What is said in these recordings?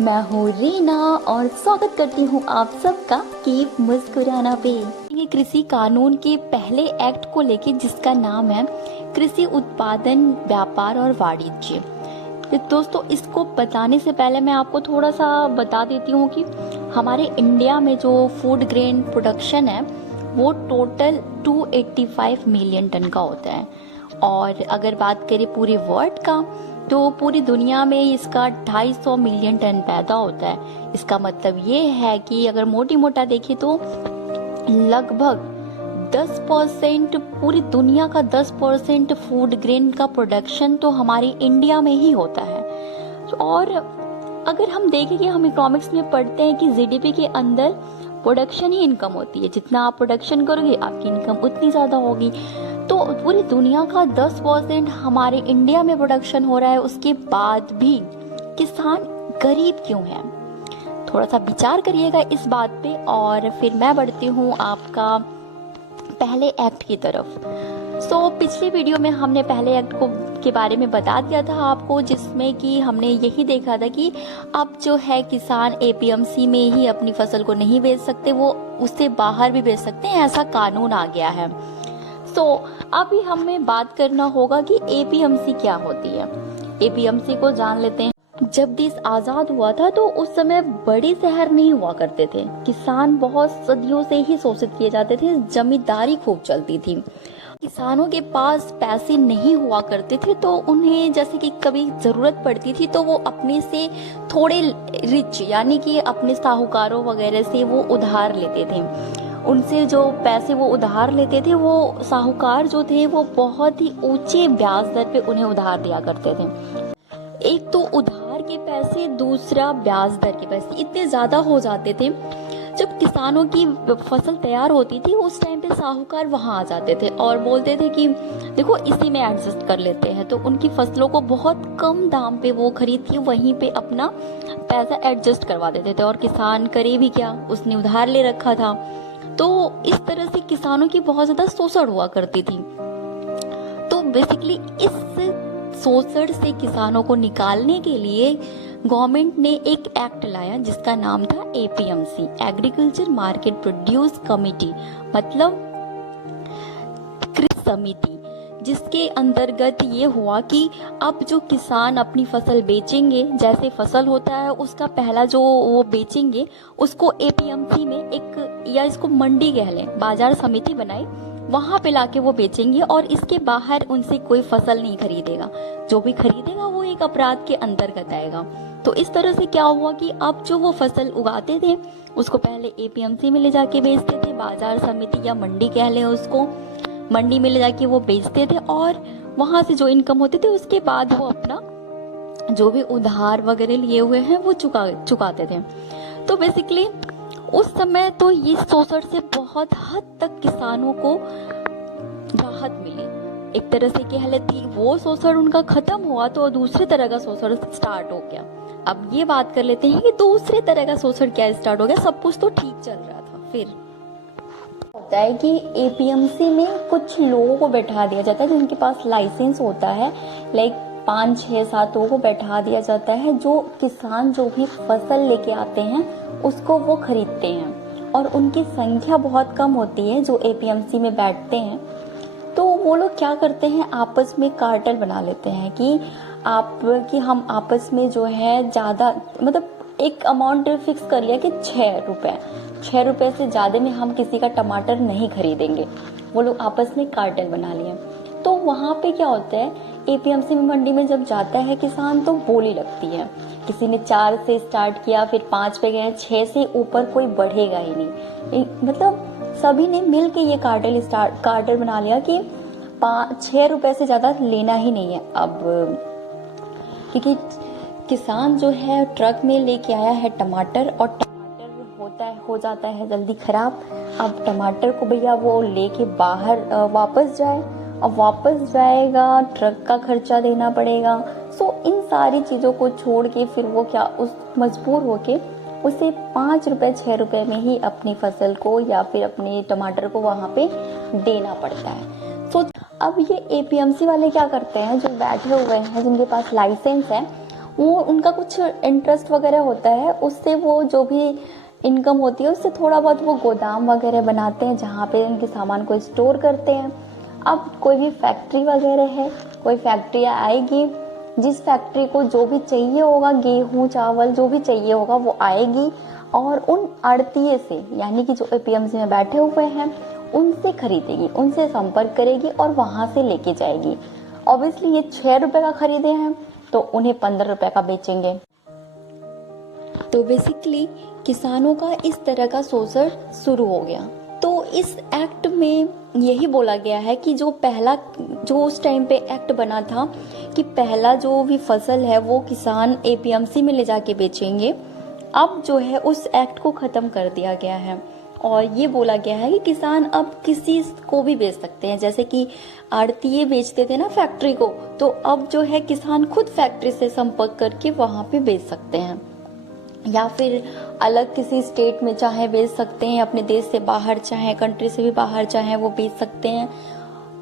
मैं हूँ रीना और स्वागत करती हूँ आप सबका कीप मुस्कुराना पे। ये कृषि कानून के पहले एक्ट को लेके जिसका नाम है कृषि उत्पादन व्यापार और वाणिज्य। दोस्तों, इसको बताने से पहले मैं आपको थोड़ा सा बता देती हूँ कि हमारे इंडिया में जो फूड ग्रेन प्रोडक्शन है वो टोटल 285 मिलियन टन का होता है। और अगर बात करें पूरे वर्ल्ड का तो पूरी दुनिया में इसका 250 मिलियन टन पैदा होता है। इसका मतलब ये है कि अगर मोटी मोटा देखें तो लगभग 10% पूरी दुनिया का 10% फूड ग्रेन का प्रोडक्शन तो हमारी इंडिया में ही होता है। और अगर हम देखें कि हम इकोनॉमिक्स में पढ़ते हैं कि जीडीपी के अंदर प्रोडक्शन ही इनकम होती है, जितना आप प्रोडक्शन करोगे आपकी इनकम उतनी ज़्यादा होगी। तो पूरी दुनिया का 10% हमारे इंडिया में प्रोडक्शन हो रहा है, उसके बाद भी किसान गरीब क्यों है? थोड़ा सा विचार करिएगा इस बात पे और फिर मैं बढ़ती हूँ आपका पहले एक्ट की तरफ। पिछले वीडियो में हमने पहले एक्ट के बारे में बता दिया था आपको, जिसमें कि हमने यही देखा था कि अब जो है किसान एपीएमसी में ही अपनी फसल को नहीं बेच सकते, वो उससे बाहर भी बेच सकते हैं, ऐसा कानून आ गया है। अभी हमें बात करना होगा कि एपीएमसी क्या होती है। एपीएमसी को जान लेते हैं। जब देश आजाद हुआ था तो उस समय बड़े शहर नहीं हुआ करते थे, किसान बहुत सदियों से ही शोषित किए जाते थे, जमींदारी खूब चलती थी, किसानों के पास पैसे नहीं हुआ करते थे, तो उन्हें जैसे कि कभी जरूरत पड़ती थी तो वो अपने से थोड़े रिच यानी कि अपने साहूकारों वगैरह से वो उधार लेते थे। उनसे जो पैसे वो उधार लेते थे वो साहूकार जो थे वो बहुत ही ऊंचे ब्याज दर पे उन्हें उधार दिया करते थे। एक तो उधार के पैसे, दूसरा ब्याज दर के पैसे इतने ज्यादा हो जाते थे। जब किसानों की फसल तैयार होती थी उस टाइम पे साहूकार वहां आ जाते थे और बोलते थे कि देखो इसी में एडजस्ट कर लेते हैं, तो उनकी फसलों को बहुत कम दाम पे वो खरीद के वहीं पे अपना पैसा एडजस्ट करवा देते थे। और किसान करे भी क्या, उसने उधार ले रखा था। तो इस तरह से किसानों की बहुत ज्यादा शोषण हुआ करती थी। तो बेसिकली इस शोषण से किसानों को निकालने के लिए गवर्नमेंट ने एक एक्ट लाया जिसका नाम था APMC, agriculture market produce committee, मतलब कृषि समिति, जिसके अंतर्गत ये हुआ कि अब जो किसान अपनी फसल बेचेंगे, जैसे फसल होता है उसका पहला जो वो बेचेंगे उसको एपीएमसी में एक, या इसको मंडी कह लें, बाजार समिति बनाई, वहां पे लाके वो बेचेंगे और इसके बाहर उनसे कोई फसल नहीं खरीदेगा। जो भी खरीदेगा वो एक अपराध के अंतर्गत आएगा। तो इस तरह से क्या हुआ कि अब जो वो फसल उगाते थे उसको पहले एपीएमसी में ले जाके बेचते थे, बाजार समिति या मंडी कह लें उसको, मंडी में ले जाके वो बेचते थे और वहां से जो इनकम होते थे उसके बाद वो अपना जो भी उधार वगैरह लिए हुए हैं वो चुकाते थे। तो बेसिकली उस समय तो ये शोषण से बहुत हद तक किसानों को राहत मिली। एक तरह से कह लेती वो शोषण उनका खत्म हुआ तो दूसरे तरह का शोषण स्टार्ट हो गया। अब ये बात कर लेते हैं कि दूसरे तरह का शोषण क्या स्टार्ट हो गया। सब कुछ तो ठीक चल रहा था, फिर होता है कि एपीएमसी में कुछ लोगों को बैठा दिया जाता है जिनके पास लाइसेंस होता है, लाइक 5, 6, 7 लोगों को बैठा दिया जाता है। जो किसान जो भी फसल लेके आते हैं उसको वो खरीदते हैं और उनकी संख्या बहुत कम होती है जो एपीएमसी में बैठते हैं। तो वो लोग क्या करते हैं, आपस में कार्टेल बना लेते हैं कि हम आपस में जो है ज्यादा, मतलब एक अमाउंट फिक्स कर लिया कि 6 रुपए से ज्यादा में हम किसी का टमाटर नहीं खरीदेंगे। वो लोग आपस में कार्टेल बना लिए। तो वहां पे क्या होता है, एपीएमसी में मंडी में जब जाता है किसान तो बोली लगती है। किसी ने 4 से स्टार्ट किया, फिर 5 पे गए, 6 से ऊपर कोई बढ़ेगा ही नहीं। मतलब सभी ने मिल के ये कार्टेल बना लिया कि 6 रुपए से ज्यादा लेना ही नहीं है। अब क्योंकि किसान जो है ट्रक में लेके आया है टमाटर और टमाटर हो जाता है जल्दी खराब। अब टमाटर को भैया वो लेके बाहर वापस जाए, अब वापस जाएगा, ट्रक का खर्चा देना पड़ेगा। इन सारी चीजों को छोड़ के फिर वो क्या मजबूर होके उसे 5 रुपए 6 रुपए में ही अपनी फसल को या फिर अपने टमाटर को वहां पे देना पड़ता है। अब ये एपीएमसी वाले क्या करते हैं, जो बैठे हुए हैं जिनके पास लाइसेंस है, वो उनका कुछ इंटरेस्ट वगैरह होता है, उससे वो जो भी इनकम होती है उससे थोड़ा बहुत वो गोदाम वगैरह बनाते हैं जहाँ पे उनके सामान को स्टोर करते हैं। अब कोई भी फैक्ट्री वगैरह है, कोई फैक्ट्री आएगी, जिस फैक्ट्री को जो भी चाहिए होगा, गेहूं चावल जो भी चाहिए होगा वो आएगी और उन आड़तिये से, यानी कि जो एपीएमसी में बैठे हुए हैं उनसे खरीदेगी, उनसे संपर्क करेगी और वहां से लेके जाएगी। ऑब्वियसली ये 6 रुपए का खरीदे हैं तो उन्हें 15 रुपए का बेचेंगे। तो बेसिकली किसानों का इस तरह का शोषण शुरू हो गया। तो इस एक्ट में यही बोला गया है कि जो उस टाइम पे एक्ट बना था कि पहला जो भी फसल है वो किसान एपीएमसी में ले जाके बेचेंगे, अब जो है उस एक्ट को खत्म कर दिया गया है और ये बोला गया है कि किसान अब किसी को भी बेच सकते हैं। जैसे कि आड़तिये बेचते थे ना फैक्ट्री को, तो अब जो है किसान खुद फैक्ट्री से संपर्क करके वहां पे बेच सकते हैं, या फिर अलग किसी स्टेट में चाहे बेच सकते हैं, अपने देश से बाहर चाहे कंट्री से भी बाहर चाहे वो बेच सकते हैं।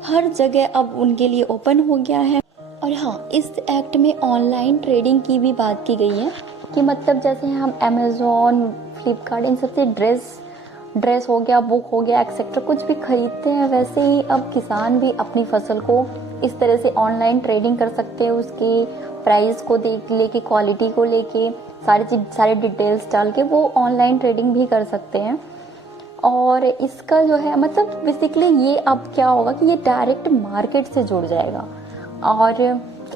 हर जगह अब उनके लिए ओपन हो गया है। और हाँ, इस एक्ट में ऑनलाइन ट्रेडिंग की भी बात की गई है कि मतलब जैसे हम अमेजोन, फ्लिपकार्ट इन सबसे ड्रेस हो गया, बुक हो गया, एक्सेट्रा कुछ भी खरीदते हैं, वैसे ही अब किसान भी अपनी फसल को इस तरह से ऑनलाइन ट्रेडिंग कर सकते हैं। उसके प्राइस को देख लेके, क्वालिटी को लेके, सारे डिटेल्स डाल के वो ऑनलाइन ट्रेडिंग भी कर सकते हैं। और इसका जो है मतलब बेसिकली ये अब क्या होगा कि ये डायरेक्ट मार्केट से जुड़ जाएगा और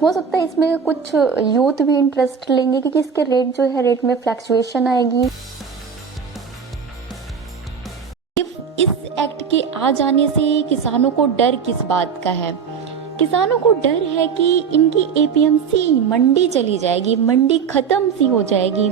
हो सकता है इसमें कुछ यूथ भी इंटरेस्ट लेंगे क्योंकि इसके रेट में फ्लक्चुएशन आएगी। इस एक्ट के आ जाने से किसानों को डर किस बात का है? किसानों को डर है कि इनकी एपीएमसी मंडी चली जाएगी, मंडी खत्म सी हो जाएगी।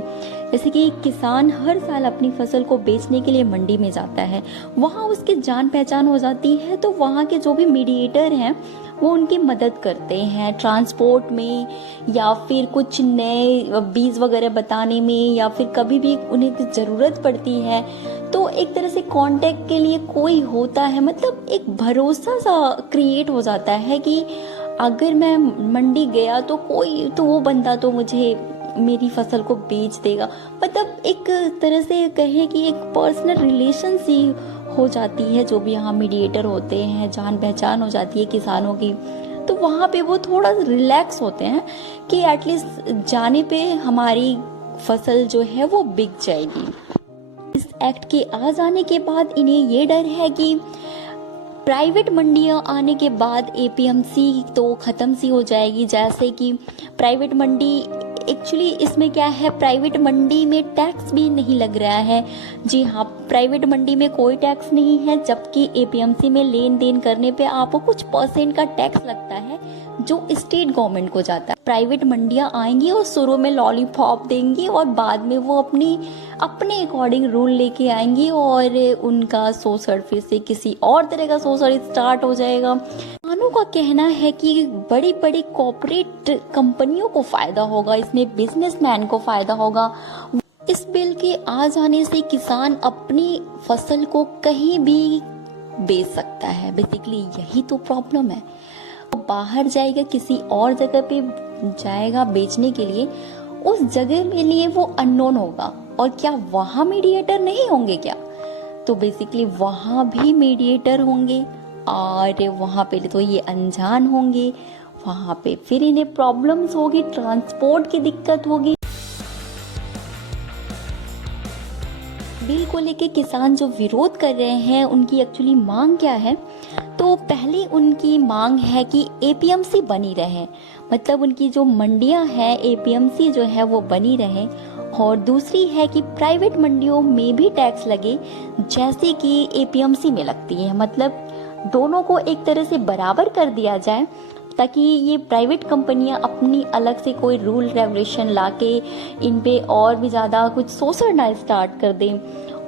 जैसे कि किसान हर साल अपनी फसल को बेचने के लिए मंडी में जाता है, वहाँ उसकी जान पहचान हो जाती है, तो वहाँ के जो भी मीडिएटर हैं वो उनकी मदद करते हैं ट्रांसपोर्ट में या फिर कुछ नए बीज वगैरह बताने में, या फिर कभी भी उन्हें ज़रूरत पड़ती है तो एक तरह से कांटेक्ट के लिए कोई होता है। मतलब एक भरोसा सा क्रिएट हो जाता है कि अगर मैं मंडी गया तो वो बंदा तो मुझे मेरी फसल को बेच देगा। मतलब एक तरह से कहे कि एक पर्सनल रिलेशन सी हो जाती है। जो भी यहाँ मीडिएटर होते हैं, जान पहचान हो जाती है किसानों की, तो वहाँ पे वो थोड़ा रिलैक्स होते हैं कि एटलीस्ट जाने पे हमारी फसल जो है वो बिक जाएगी। इस एक्ट के आ जाने के बाद इन्हें ये डर है कि प्राइवेट मंडियां आने के बाद एपीएमसी तो खत्म सी हो जाएगी। जैसे कि प्राइवेट मंडी, एक्चुअली इसमें क्या है, प्राइवेट मंडी में टैक्स भी नहीं लग रहा है। जी हाँ, प्राइवेट मंडी में कोई टैक्स नहीं है, जबकि एपीएमसी में लेन देन करने पे आपको कुछ % का टैक्स लगता है जो स्टेट गवर्नमेंट को जाता है। प्राइवेट मंडियां आएंगी और शुरू में लॉलीपॉप देंगी और बाद में वो अपने अकॉर्डिंग रूल लेके आएंगी और उनका शोषण फिर से किसी और तरह का शोषण स्टार्ट हो जाएगा। किसानों का कहना है कि बड़ी बड़ी कॉर्पोरेट कंपनियों को फायदा होगा, इसमें बिजनेसमैन को फायदा होगा। इस बिल के आ जाने से किसान अपनी फसल को कहीं भी बेच सकता है। बेसिकली यही तो प्रॉब्लम है। बाहर जाएगा, किसी और जगह पे जाएगा बेचने के लिए, उस जगह के लिए वो अननोन होगा। और क्या वहाँ मीडिएटर नहीं होंगे क्या? तो बेसिकली वहाँ भी मीडिएटर होंगे और वहाँ पे तो ये अनजान होंगे, वहाँ पे फिर इन्हें प्रॉब्लम्स होगी, ट्रांसपोर्ट की दिक्कत होगी। बिल को लेके किसान जो विरोध कर रहे हैं, उनकी एक्चुअली मांग क्या है? तो पहली उनकी मांग है कि एपीएमसी बनी रहे, मतलब उनकी जो मंडियां हैं एपीएमसी जो है वो बनी रहे। और दूसरी है कि प्राइवेट मंडियों में भी टैक्स लगे जैसे कि एपीएमसी में लगती है। मतलब दोनों को एक तरह से बराबर कर दिया जाए ताकि ये प्राइवेट कंपनियां अपनी अलग से कोई रूल रेगुलेशन लाके इन पे और भी ज़्यादा कुछ शोषण ना स्टार्ट कर दें।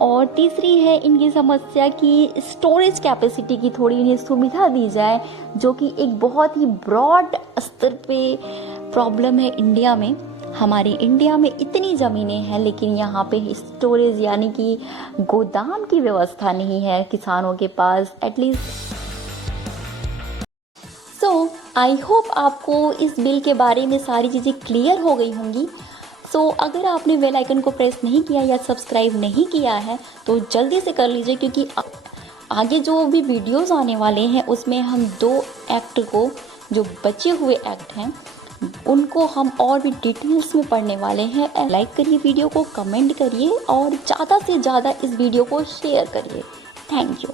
और तीसरी है इनकी समस्या कि स्टोरेज कैपेसिटी की थोड़ी इन्हें सुविधा दी जाए, जो कि एक बहुत ही ब्रॉड स्तर पे प्रॉब्लम है इंडिया में। हमारे इंडिया में इतनी ज़मीनें हैं लेकिन यहाँ पे स्टोरेज यानी कि गोदाम की व्यवस्था नहीं है किसानों के पास एटलीस्ट। आई होप आपको इस बिल के बारे में सारी चीज़ें क्लियर हो गई होंगी। सो अगर आपने बेल आइकन को प्रेस नहीं किया या सब्सक्राइब नहीं किया है तो जल्दी से कर लीजिए, क्योंकि आगे जो भी वीडियोस आने वाले हैं उसमें हम 2 एक्ट को, जो बचे हुए एक्ट हैं उनको हम और भी डिटेल्स में पढ़ने वाले हैं। लाइक करिए वीडियो को, कमेंट करिए और ज़्यादा से ज़्यादा इस वीडियो को शेयर करिए। Thank you.